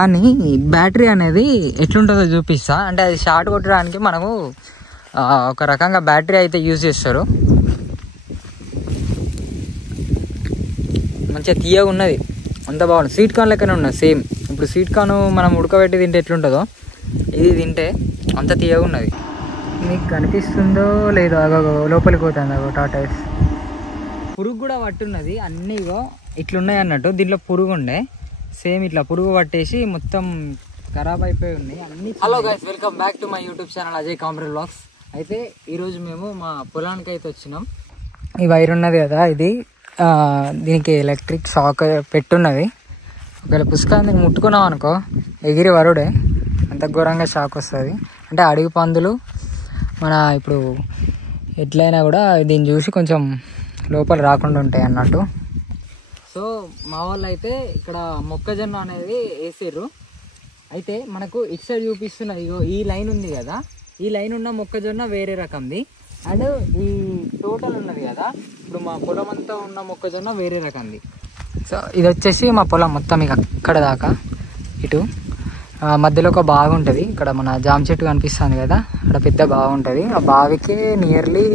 కానీ బ్యాటరీ అనేది ఎట్లుంటుందో చూపిస్తా. అంటే అది షార్ట్ కొట్టడానికి మనము ఒక రకంగా బ్యాటరీ అయితే యూజ్ చేస్తారు. మంచిగా తీయగా ఉన్నది, అంత బాగుంది. స్వీట్ కార్న్ లెక్కనే ఉన్నది సేమ్. ఇప్పుడు స్వీట్ కార్న్ మనం ఉడకబెట్టి తింటే ఎట్లుంటుందో ఇది తింటే అంత తీయగా ఉన్నది. మీకు కనిపిస్తుందో లేదో లోపలికి పోతుంది టాటాయిస్. పురుగు కూడా పట్టున్నది. అన్నీగో ఇట్లున్నాయి అన్నట్టు. దీంట్లో పురుగు ఉండే సేమ్ ఇట్లా పురుగు పట్టేసి మొత్తం ఖరాబ్ అయిపోయి ఉన్నాయి అన్ని. Hello guys, welcome back to my YouTube channel Ajay comrade vlogs. అయితే ఈరోజు మేము మా పొలానికి అయితే వచ్చినాం. ఈ వైర్ ఉన్నది కదా, ఇది దీనికి ఎలక్ట్రిక్ షాక్ పెట్టున్నది. ఒకవేళ పుస్తకాన్ని ముట్టుకున్నాం అనుకో ఎగిరి వరుడే, అంత ఘోరంగా షాక్ వస్తుంది. అంటే అడవి పందులు మన ఇప్పుడు ఎట్లయినా కూడా దీన్ని చూసి కొంచెం లోపల రాకుండా ఉంటాయి అన్నట్టు. సో మా వాళ్ళు అయితే ఇక్కడ మొక్కజొన్న అనేది వేసారు. అయితే మనకు ఇటు సైడ్ చూపిస్తున్నది ఈ లైన్ ఉంది కదా, ఈ లైన్ ఉన్న మొక్కజొన్న వేరే రకంది. అండ్ ఈ టోటల్ ఉన్నది కదా, ఇప్పుడు మా పొలం అంతా ఉన్న మొక్కజొన్న వేరే రకంది. సో ఇది వచ్చేసి మా పొలం మొత్తం ఇక అక్కడ దాకా ఇటు మధ్యలో ఒక బావి ఉంటుంది. ఇక్కడ మన జామ చెట్టు కనిపిస్తుంది కదా, అక్కడ పెద్ద బావి ఉంటుంది. ఆ బావికి నియర్లీ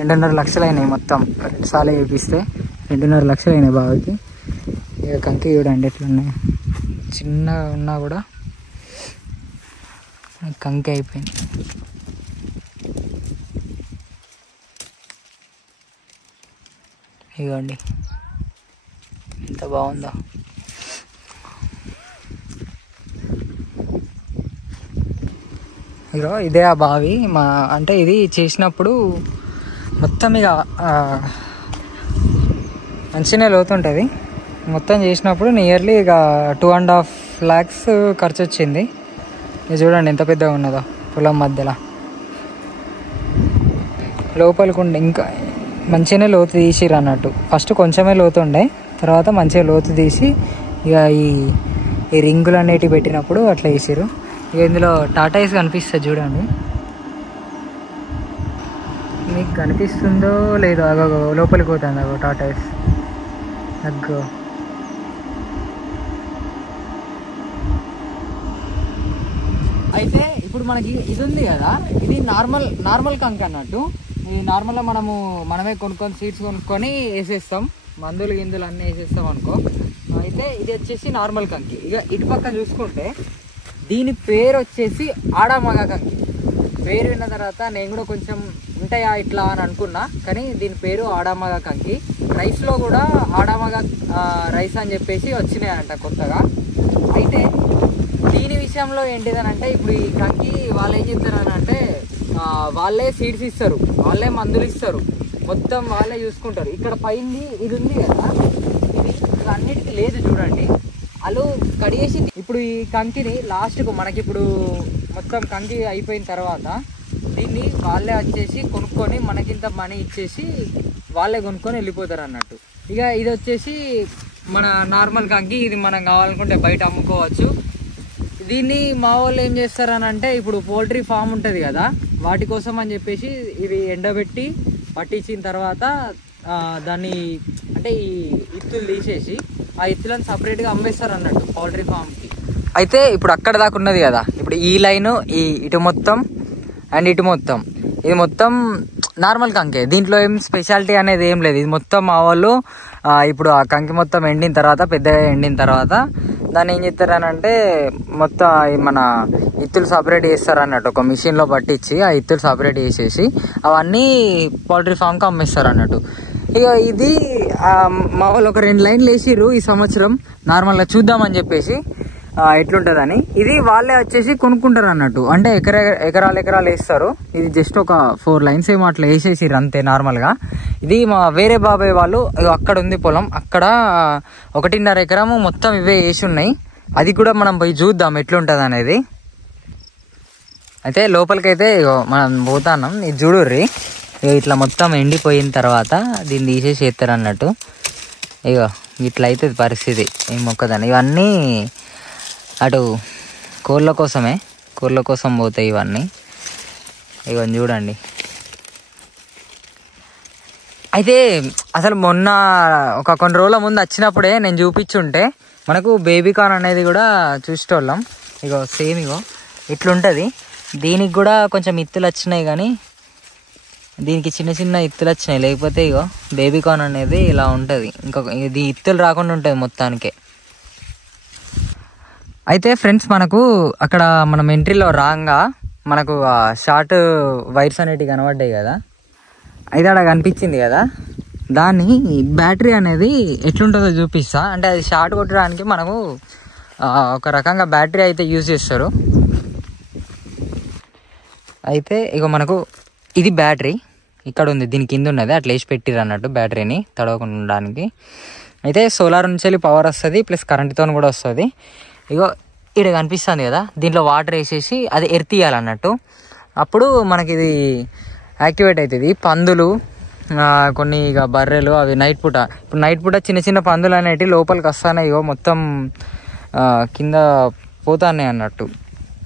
2.5 లక్షలు అయినాయి. మొత్తం 2 సార్లు చూపిస్తే 2.5 లక్షలు అయినాయి బావికి. ఇక కంకి చూడండి ఎట్లున్నాయి, చిన్నగా ఉన్నా కూడా కంకి అయిపోయింది. ఇదిగోండి ఎంత బాగుందో. ఇగో ఇదే ఆ బావి. అంటే ఇది చేసినప్పుడు మొత్తం ఇక మంచిగానే లోతుంటుంది. మొత్తం చేసినప్పుడు నియర్లీ ఇక 2.5 lakhs ఖర్చు వచ్చింది. ఇది చూడండి ఎంత పెద్దగా ఉన్నదో పొలం మధ్యలో. లోపలికి ఉండే ఇంకా మంచిగానే లోతు తీసిరు అన్నట్టు. ఫస్ట్ కొంచెమే లోతు ఉండే, తర్వాత మంచిగా లోతు తీసి ఇక ఈ రింగులు అనేటివి పెట్టినప్పుడు అట్లా వేసిరు. ఇక ఇందులో టాటాయిస్ కనిపిస్తుంది చూడండి. మీకు కనిపిస్తుందో లేదో లోపలికి పోతుంది టాటాయిస్. అగ్గో అయితే ఇప్పుడు మనకి ఇది ఉంది కదా, ఇది నార్మల్ కంకి అన్నట్టు. ఇది నార్మల్గా మనమే కొనుక్కొని సీడ్స్ కొనుక్కొని వేసేస్తాం, మందులు గిందులు అన్నీ వేసేస్తాం అనుకో. అయితే ఇది వచ్చేసి నార్మల్ కంకి. ఇక ఇటు పక్క చూసుకుంటే దీని పేరు వచ్చేసి ఆడామగ కంకి. పేరు విన్న తర్వాత నేను కూడా కొంచెం ఉంటాయా ఇట్లా అని అనుకున్నా, కానీ దీని పేరు ఆడామగ కంకి. రైస్లో కూడా ఆడామగ రైస్ అని చెప్పేసి వచ్చినాయంట కొత్తగా. అయితే దీని విషయంలో ఏంటిదనంటే ఇప్పుడు ఈ కంకి వాళ్ళు ఏం చెప్తారనంటే వాళ్ళే సీడ్స్ ఇస్తారు, వాళ్ళే మందులు ఇస్తారు, మొత్తం వాళ్ళే చూసుకుంటారు. ఇక్కడ పైంది ఇది ఉంది కదా, ఇది అన్నిటికీ లేదు చూడండి. వాళ్ళు కడిగేసి ఇప్పుడు ఈ కంకిని లాస్ట్కు మనకిప్పుడు మొత్తం కంకి అయిపోయిన తర్వాత దీన్ని వాళ్ళే వచ్చేసి కొనుక్కొని మనకింత మనీ ఇచ్చేసి వాళ్ళే కొనుక్కొని వెళ్ళిపోతారు అన్నట్టు. ఇక ఇది వచ్చేసి మన నార్మల్ కంకి. ఇది మనం కావాలనుకుంటే బయట అమ్ముకోవచ్చు. దీన్ని మా వాళ్ళు ఏం చేస్తారనంటే ఇప్పుడు పోల్ట్రీ ఫామ్ ఉంటుంది కదా, వాటి కోసం అని చెప్పేసి ఇవి ఎండబెట్టి పట్టించిన తర్వాత దాన్ని అంటే ఈ ఇత్తులు తీసేసి ఆ ఇత్తులను సపరేట్గా అమ్మేస్తారు అన్నట్టు పౌల్ట్రీ ఫామ్కి. అయితే ఇప్పుడు అక్కడ దాకా ఉన్నది కదా, ఇప్పుడు ఈ లైను ఇటు మొత్తం అండ్ ఇటు మొత్తం, ఇది మొత్తం నార్మల్ కంకే. దీంట్లో ఏం స్పెషాలిటీ అనేది ఏం లేదు. ఇది మొత్తం మా వాళ్ళు ఇప్పుడు ఆ కంకి మొత్తం ఎండిన తర్వాత, పెద్దగా ఎండిన తర్వాత దాన్ని ఏం చేస్తారనంటే మొత్తం మన ఇత్తులు సపరేట్ చేస్తారు అన్నట్టు. ఒక మిషన్లో పట్టించి ఆ ఇత్తులు సపరేట్ చేసేసి అవన్నీ పౌల్ట్రీ ఫామ్కి అమ్మేస్తారు అన్నట్టు. ఇక ఇది మా వాళ్ళు ఒక 2 లైన్లు వేసిర్రు ఈ సంవత్సరం నార్మల్గా చూద్దామని చెప్పేసి ఎట్లుంటుందని. ఇది వాళ్ళే వచ్చేసి కొనుక్కుంటారు అన్నట్టు. అంటే ఎకరాలు వేస్తారు. ఇది జస్ట్ ఒక 4 లైన్స్ ఏమో అట్లా వేసేసిర్రు అంతే నార్మల్గా. ఇది మా వేరే బాబాయ్ వాళ్ళు అక్కడ ఉంది పొలం, అక్కడ 1.5 ఎకరం మొత్తం ఇవే వేసి ఉన్నాయి. అది కూడా మనం పోయి చూద్దాం ఎట్లుంటుంది అనేది. అయితే లోపలికైతే మనం పోతాన్నాం. ఇది చూడుర్రి, ఇట్లా మొత్తం ఎండిపోయిన తర్వాత దీన్ని తీసేసి ఎత్తారు అన్నట్టు. ఇగో ఇట్లా అవుతుంది పరిస్థితి ఈ మొక్కదాన్ని. ఇవన్నీ అటు కోళ్ళ కోసం పోతాయి ఇవన్నీ. ఇక చూడండి. అయితే అసలు మొన్న కొన్ని రోజుల ముందు వచ్చినప్పుడే నేను చూపించుంటే మనకు బేబీ కార్న్ అనేది కూడా చూసేటోళ్ళం. ఇగో సేమ్ ఇగో ఇట్లుంటుంది. దీనికి కూడా కొంచెం ఇత్తులు వచ్చినాయి, కానీ దీనికి చిన్న చిన్న ఇత్తులు వచ్చినాయి. లేకపోతే ఇగో బేబీ కార్న్ అనేది ఇలా ఉంటుంది. ఇంకా ఇది ఇత్తులు రాకుండా ఉంటుంది మొత్తానికే. అయితే ఫ్రెండ్స్, మనకు అక్కడ మనం ఎంట్రీలో రాగా మనకు షార్ట్ వైర్స్ అనేటివి కనబడ్డాయి కదా, అయితే అక్కడ కనిపించింది కదా, దాన్ని బ్యాటరీ అనేది ఎట్లుంటుందో చూపిస్తా. అంటే అది షార్ట్ కొట్టడానికి మనకు ఒక రకంగా బ్యాటరీ అయితే యూజ్ చేస్తారు. అయితే ఇక మనకు ఇది బ్యాటరీ ఇక్కడ ఉంది, దీని కింద ఉన్నది, అట్లా వేసి పెట్టిరు అన్నట్టు బ్యాటరీని తడవకుండా ఉండడానికి. అయితే సోలార్ నుంచి వెళ్ళి పవర్ వస్తుంది, ప్లస్ కరెంటుతో కూడా వస్తుంది. ఇగో ఇక్కడ కనిపిస్తుంది కదా, దీంట్లో వాటర్ వేసేసి అది ఎర్తీయాలన్నట్టు. అప్పుడు మనకి ఇది యాక్టివేట్ అవుతుంది. పందులు కొన్ని ఇక బర్రెలు అవి ఇప్పుడు నైట్ పూట చిన్న చిన్న పందులు అనేవి లోపలికి వస్తాయి, మొత్తం కింద పోతాయి అన్నట్టు.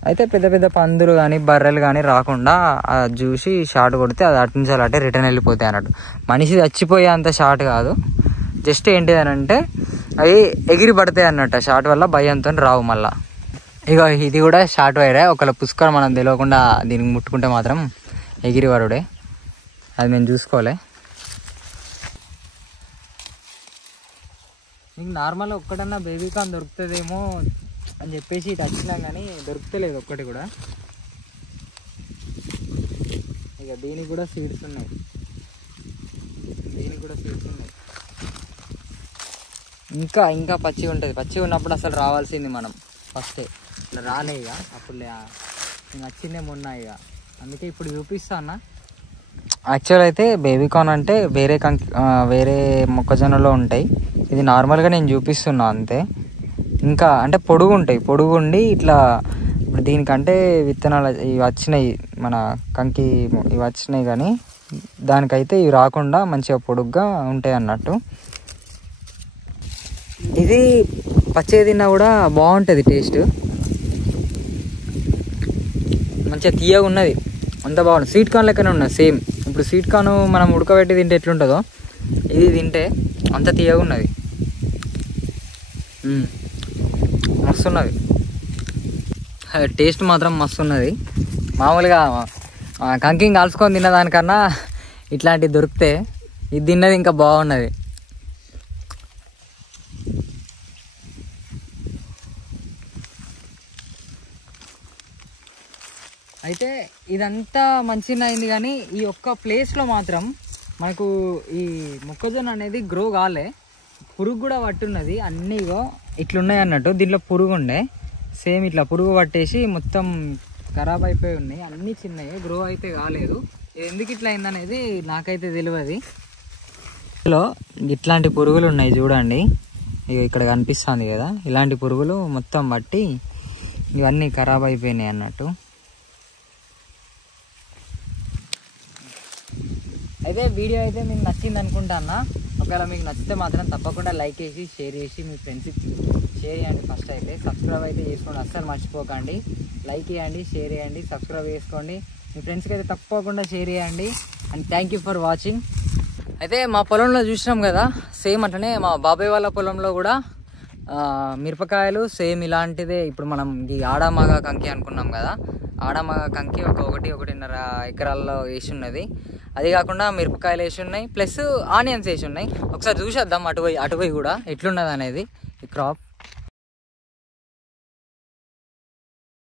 అయితే పెద్ద పెద్ద పందులు కానీ బర్రెలు కానీ రాకుండా అది చూసి షార్ట్ కొడితే అది అటు నుంచి అటే రిటర్న్ వెళ్ళిపోతాయి అన్నట్టు. మనిషి చచ్చిపోయే అంత షార్ట్ కాదు, జస్ట్ ఏంటిదనంటే అవి ఎగిరి పడతాయి అన్నట్టు. షార్ట్ వల్ల భయంతో రావు మళ్ళా. ఇక ఇది కూడా షార్ట్ వైరే, ఒకవేళ పుష్కర్ మనం తెలియకుండా దీనికి ముట్టుకుంటే మాత్రం ఎగిరి వరుడే. అది మేము చూసుకోలే. మీకు నార్మల్ ఒక్కడన్నా బేబీ కార్న్ దొరుకుతుందేమో అని చెప్పేసి ఇటు వచ్చినాం, కానీ దొరుకుతలేదు ఒక్కటి కూడా. ఇక దీనికి కూడా సీడ్స్ ఉన్నాయి, ఇంకా ఇంకా పచ్చిగా ఉంటుంది. పచ్చిగా ఉన్నప్పుడు అసలు రావాల్సింది మనం ఫస్టే, ఇట్లా రాలే. ఇక అప్పుడు నేను వచ్చిందే మొన్న, ఇక అందుకే ఇప్పుడు చూపిస్తా అన్న. యాక్చువల్ అయితే బేబీ కార్న్ అంటే వేరే మొక్కజొన్నలో ఉంటాయి. ఇది నార్మల్గా నేను చూపిస్తున్నా అంతే. ఇంకా అంటే పొడుగుండి ఇట్లా. ఇప్పుడు దీనికంటే విత్తనాలు ఇవి వచ్చినాయి, మన కంకి ఇవి వచ్చినాయి, కానీ దానికైతే ఇవి రాకుండా మంచిగా పొడుగ్గా ఉంటాయి అన్నట్టు. ఇది పచ్చిగా తిన్నా కూడా బాగుంటుంది, టేస్ట్ మంచిగా తీయగా ఉన్నది, అంత బాగుంది. స్వీట్ కార్న్ లెక్కనే ఉన్నది సేమ్. ఇప్పుడు స్వీట్ కార్న్ మనం ఉడకబెట్టి తింటే ఎట్లుంటుందో ఇది తింటే అంత తీయగా ఉన్నది, మస్తు ఉన్నది. టేస్ట్ మాత్రం మస్తు ఉన్నది. మామూలుగా కంకింగ్ కాల్చుకొని తిన్నదానికన్నా ఇట్లాంటివి దొరికితే ఇది తిన్నది ఇంకా బాగున్నది. అయితే ఇదంతా మంచిగా అయింది, కానీ ఈ ఒక్క ప్లేస్లో మాత్రం మనకు ఈ మొక్కజొన్న అనేది గ్రో కాలే. పురుగు కూడా పట్టున్నది, అన్నీ ఇట్లున్నాయి అన్నట్టు. దీంట్లో పురుగు ఉండే, సేమ్ ఇట్లా పురుగు పట్టేసి మొత్తం ఖరాబ్ అయిపోయి ఉన్నాయి, అన్నీ చిన్నవి, గ్రో అయితే కాలేదు. ఇది ఎందుకు ఇట్లా అయిందనేది నాకైతే తెలియదు. ఇందులో ఇట్లాంటి పురుగులు ఉన్నాయి చూడండి, ఇక ఇక్కడ కనిపిస్తుంది కదా, ఇలాంటి పురుగులు మొత్తం పట్టి ఇవన్నీ ఖరాబ్ అయిపోయినాయి అన్నట్టు. అయితే వీడియో అయితే మీకు నచ్చింది అనుకుంటా అన్న. ఒకవేళ మీకు నచ్చితే మాత్రం తప్పకుండా లైక్ చేసి షేర్ చేసి మీ ఫ్రెండ్స్కి షేర్ చేయండి. ఫస్ట్ అయితే సబ్స్క్రైబ్ అయితే చేసుకోండి, అస్సలు మర్చిపోకండి. లైక్ చేయండి, షేర్ చేయండి, సబ్స్క్రైబ్ చేసుకోండి. మీ ఫ్రెండ్స్కి అయితే తప్పకుండా షేర్ చేయండి. And thank you for watching. అయితే మా పొలంలో చూసినాం కదా, సేమ్ అట్లనే మా బాబాయ్ వాళ్ళ పొలంలో కూడా మిరపకాయలు సేమ్ ఇలాంటిదే. ఇప్పుడు మనం ఈ ఆడామగ కంకి అనుకున్నాం కదా, ఆడామగ కంకి 1.5 ఎకరాల్లో వేసి ఉన్నది. అది కాకుండా మిరపకాయలు వేసి ఉన్నాయి, ప్లస్ ఆనియన్స్ వేసి ఉన్నాయి. ఒకసారి చూసేద్దాం అటువై కూడా ఎట్లున్నది అనేది ఈ క్రాప్.